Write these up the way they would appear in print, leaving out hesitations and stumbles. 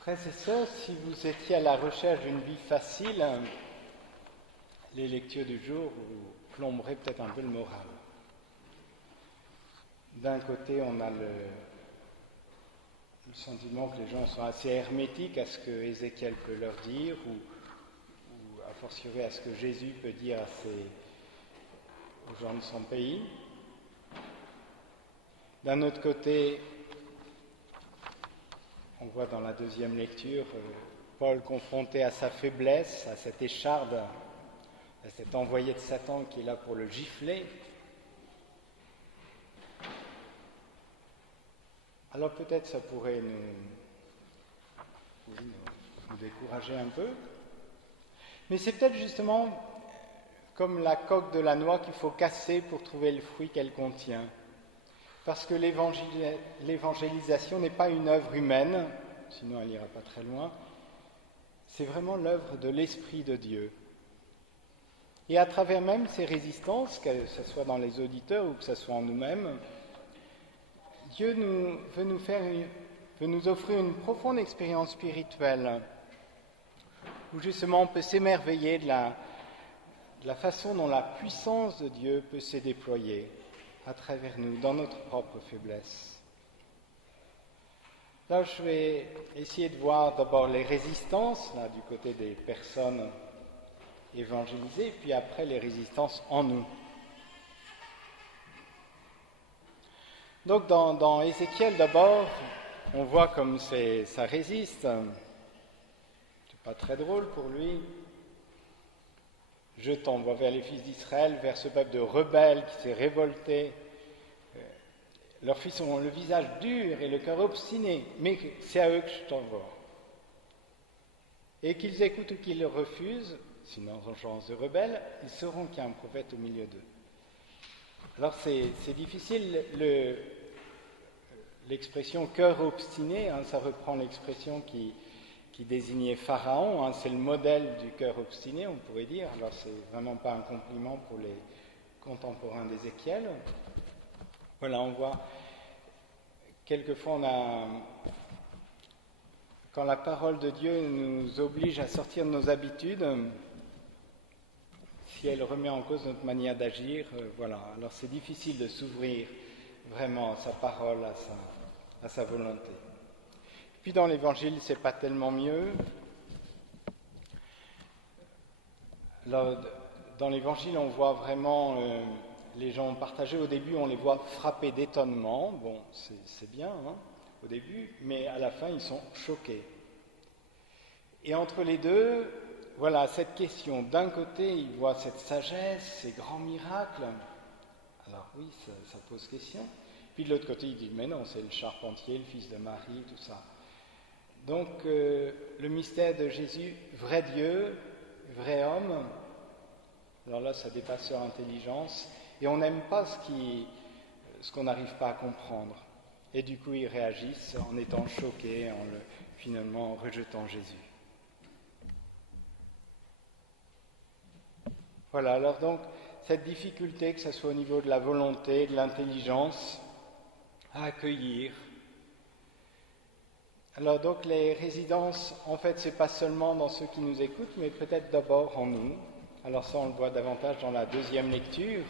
Frères et sœurs, si vous étiez à la recherche d'une vie facile, les lectures du jour vous plomberaient peut-être un peu le moral. D'un côté, on a le sentiment que les gens sont assez hermétiques à ce que Ézéchiel peut leur dire, ou a fortiori à ce que Jésus peut dire aux gens de son pays. D'un autre côté, on voit dans la deuxième lecture Paul confronté à sa faiblesse, à cette écharde, à cet envoyé de Satan qui est là pour le gifler. Alors peut-être ça pourrait nous décourager un peu, mais c'est peut-être justement comme la coque de la noix qu'il faut casser pour trouver le fruit qu'elle contient. Parce que l'évangélisation n'est pas une œuvre humaine, sinon elle n'ira pas très loin, c'est vraiment l'œuvre de l'Esprit de Dieu. Et à travers même ces résistances, que ce soit dans les auditeurs ou que ce soit en nous-mêmes, Dieu veut nous offrir une profonde expérience spirituelle, où justement on peut s'émerveiller de la façon dont la puissance de Dieu peut se déployer à travers nous, dans notre propre faiblesse. Là, je vais essayer de voir d'abord les résistances, là, du côté des personnes évangélisées, puis après les résistances en nous. Donc, dans Ézéchiel, d'abord, on voit comme ça résiste. C'est pas très drôle pour lui. Je t'envoie vers les fils d'Israël, vers ce peuple de rebelles qui s'est révolté. Leurs fils ont le visage dur et le cœur obstiné, mais c'est à eux que je t'envoie. Et qu'ils écoutent ou qu'ils refusent, sinon en genre de rebelles, ils sauront qu'il y a un prophète au milieu d'eux. Alors c'est difficile, l'expression cœur obstiné, ça reprend l'expression qui désignait Pharaon, c'est le modèle du cœur obstiné, on pourrait dire. Alors c'est vraiment pas un compliment pour les contemporains d'Ézéchiel. Voilà, on voit, quelquefois quand la parole de Dieu nous oblige à sortir de nos habitudes, si elle remet en cause notre manière d'agir, voilà, alors c'est difficile de s'ouvrir vraiment à sa parole, à sa volonté. Puis dans l'Évangile, c'est pas tellement mieux. Alors, dans l'Évangile, on voit vraiment les gens partagés. Au début, on les voit frappés d'étonnement. Bon, c'est bien au début, mais à la fin, ils sont choqués. Et entre les deux, voilà, cette question. D'un côté, ils voient cette sagesse, ces grands miracles. Alors oui, ça pose question. Puis de l'autre côté, ils disent, mais non, c'est le charpentier, le fils de Marie, tout ça. Donc, le mystère de Jésus, vrai Dieu, vrai homme, alors là, ça dépasse leur intelligence, et on n'aime pas ce qu'on n'arrive pas à comprendre. Et du coup, ils réagissent en étant choqués, finalement en rejetant Jésus. Voilà, alors donc, cette difficulté, que ce soit au niveau de la volonté, de l'intelligence, à accueillir. Alors donc les résistances, en fait, c'est pas seulement dans ceux qui nous écoutent, mais peut-être d'abord en nous. Alors ça, on le voit davantage dans la deuxième lecture.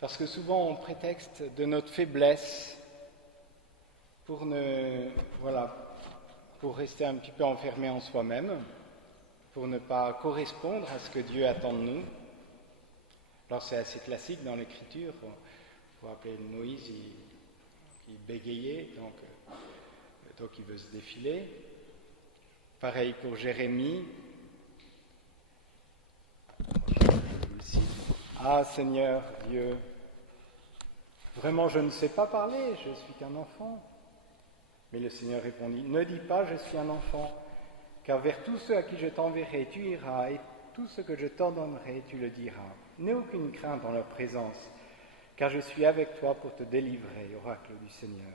Parce que souvent, on prétexte de notre faiblesse pour rester un petit peu enfermé en soi-même, pour ne pas correspondre à ce que Dieu attend de nous. Alors c'est assez classique dans l'Écriture. Il faut rappeler Moïse, il bégayait, donc il veut se défiler. Pareil pour Jérémie. Ah Seigneur Dieu, vraiment je ne sais pas parler, je suis qu'un enfant. Mais le Seigneur répondit, ne dis pas je suis un enfant, car vers tous ceux à qui je t'enverrai tu iras, et tout ce que je t'ordonnerai tu le diras. N'aie aucune crainte en leur présence, car je suis avec toi pour te délivrer, oracle du Seigneur.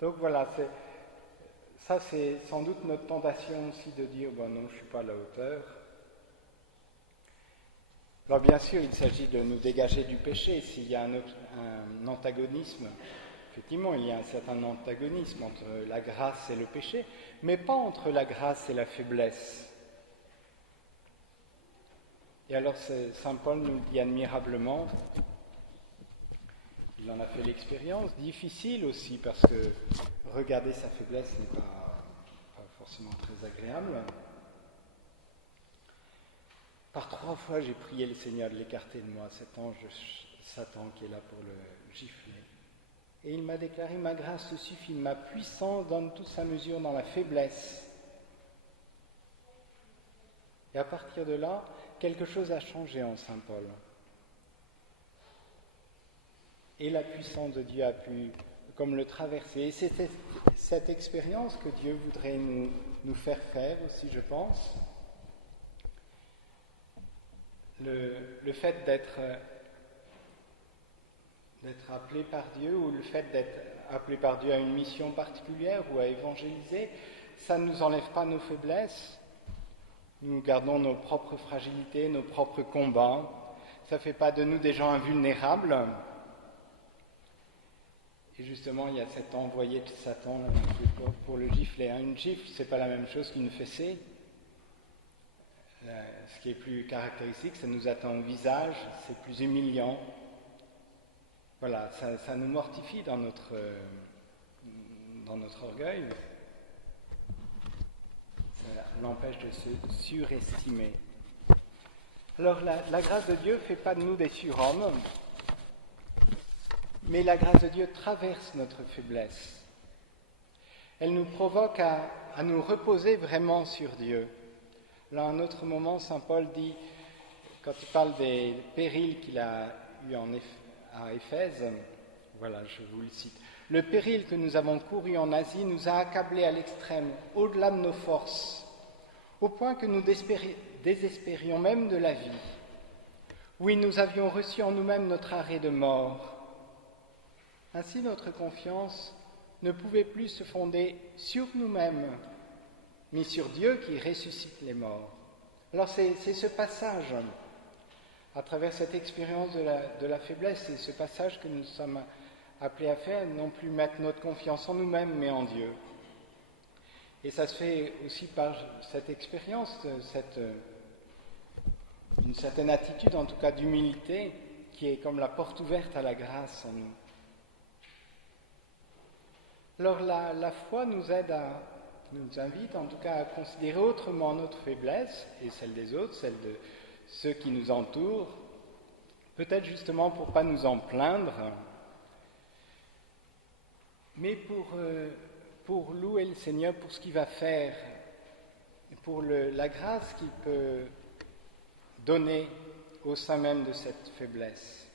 Donc voilà, c'est sans doute notre tentation aussi de dire, non, je ne suis pas à la hauteur. Alors bien sûr, il s'agit de nous dégager du péché. S'il y a un antagonisme, effectivement, il y a un certain antagonisme entre la grâce et le péché, mais pas entre la grâce et la faiblesse. Et alors, saint Paul nous le dit admirablement, il en a fait l'expérience, difficile aussi, parce que regarder sa faiblesse n'est pas forcément très agréable. Par 3 fois, j'ai prié le Seigneur de l'écarter de moi, cet ange de Satan qui est là pour le gifler. Et il m'a déclaré, ma grâce te suffit, ma puissance donne toute sa mesure dans la faiblesse. Et à partir de là, quelque chose a changé en saint Paul. Et la puissance de Dieu a pu comme le traverser. Et c'est cette expérience que Dieu voudrait nous faire faire aussi, je pense. Le fait d'être appelé par Dieu ou le fait d'être appelé par Dieu à une mission particulière ou à évangéliser, ça ne nous enlève pas nos faiblesses. Nous gardons nos propres fragilités, nos propres combats. Ça ne fait pas de nous des gens invulnérables. Et justement, il y a cet envoyé de Satan pour le gifler. Une gifle, ce n'est pas la même chose qu'une fessée. Ce qui est plus caractéristique, ça nous atteint au visage, c'est plus humiliant. Voilà, ça nous mortifie dans notre orgueil. Ça l'empêche de se surestimer. Alors la grâce de Dieu ne fait pas de nous des surhommes, mais la grâce de Dieu traverse notre faiblesse. Elle nous provoque à nous reposer vraiment sur Dieu. Là, à un autre moment, saint Paul dit, quand il parle des périls qu'il a eus à Éphèse, voilà, je vous le cite. Le péril que nous avons couru en Asie nous a accablés à l'extrême, au-delà de nos forces, au point que nous désespérions même de la vie. Oui, nous avions reçu en nous-mêmes notre arrêt de mort. Ainsi, notre confiance ne pouvait plus se fonder sur nous-mêmes, mais sur Dieu qui ressuscite les morts. Alors c'est ce passage, à travers cette expérience de la faiblesse, c'est ce passage que nous sommes appelés à faire, non plus mettre notre confiance en nous-mêmes, mais en Dieu. Et ça se fait aussi par cette expérience, une certaine attitude, en tout cas d'humilité, qui est comme la porte ouverte à la grâce en nous. Alors la foi nous invite en tout cas à considérer autrement notre faiblesse et celle des autres, celle de ceux qui nous entourent, peut-être justement pour ne pas nous en plaindre, mais pour louer le Seigneur pour ce qu'il va faire, pour la grâce qu'il peut donner au sein même de cette faiblesse.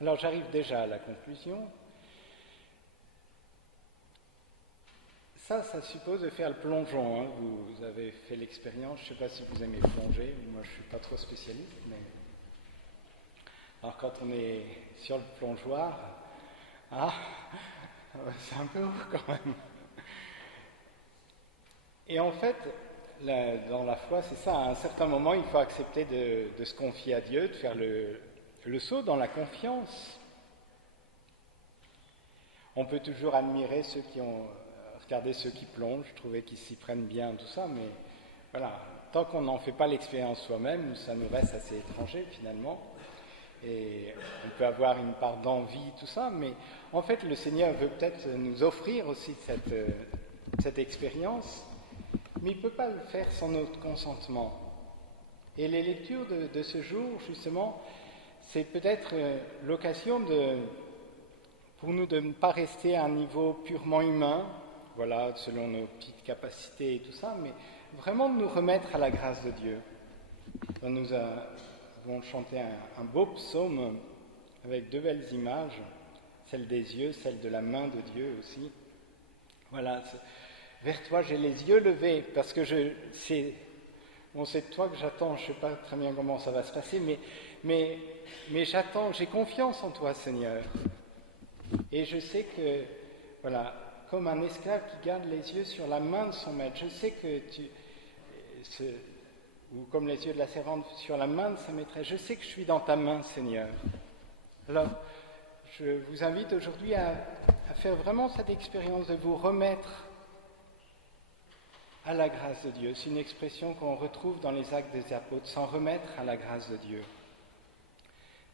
Alors j'arrive déjà à la conclusion. Ça suppose de faire le plongeon. Hein. Vous avez fait l'expérience, je ne sais pas si vous aimez plonger, moi je ne suis pas trop spécialiste, mais... Alors quand on est sur le plongeoir, c'est un peu haut quand même. Et en fait, dans la foi, c'est ça, à un certain moment, il faut accepter de se confier à Dieu, de faire le saut dans la confiance. On peut toujours admirer ceux qui ont... Regardez ceux qui plongent, je trouvais qu'ils s'y prennent bien, tout ça, mais voilà, tant qu'on n'en fait pas l'expérience soi-même, ça nous reste assez étranger finalement. Et on peut avoir une part d'envie, tout ça, mais en fait, le Seigneur veut peut-être nous offrir aussi cette expérience, mais il ne peut pas le faire sans notre consentement. Et les lectures de ce jour, justement, c'est peut-être l'occasion pour nous de ne pas rester à un niveau purement humain, voilà, selon nos petites capacités et tout ça, mais vraiment de nous remettre à la grâce de Dieu. Nous avons chanté un beau psaume avec 2 belles images, celle des yeux, celle de la main de Dieu aussi. Voilà, vers toi j'ai les yeux levés, parce que c'est de toi que j'attends, je ne sais pas très bien comment ça va se passer, mais j'attends, j'ai confiance en toi Seigneur. Et je sais que, voilà, comme un esclave qui garde les yeux sur la main de son maître. Je sais que ou comme les yeux de la servante sur la main de sa maîtresse, je sais que je suis dans ta main, Seigneur. Alors, je vous invite aujourd'hui à faire vraiment cette expérience de vous remettre à la grâce de Dieu. C'est une expression qu'on retrouve dans les Actes des Apôtres, s'en remettre à la grâce de Dieu.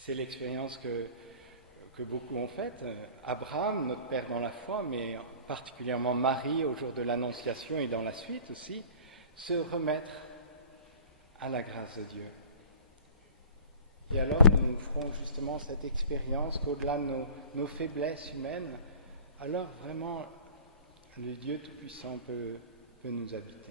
C'est l'expérience que beaucoup ont faite. Abraham, notre père dans la foi, mais particulièrement Marie au jour de l'Annonciation et dans la suite aussi, se remettre à la grâce de Dieu. Et alors nous ferons justement cette expérience qu'au-delà de nos faiblesses humaines, alors vraiment le Dieu Tout-Puissant peut nous habiter.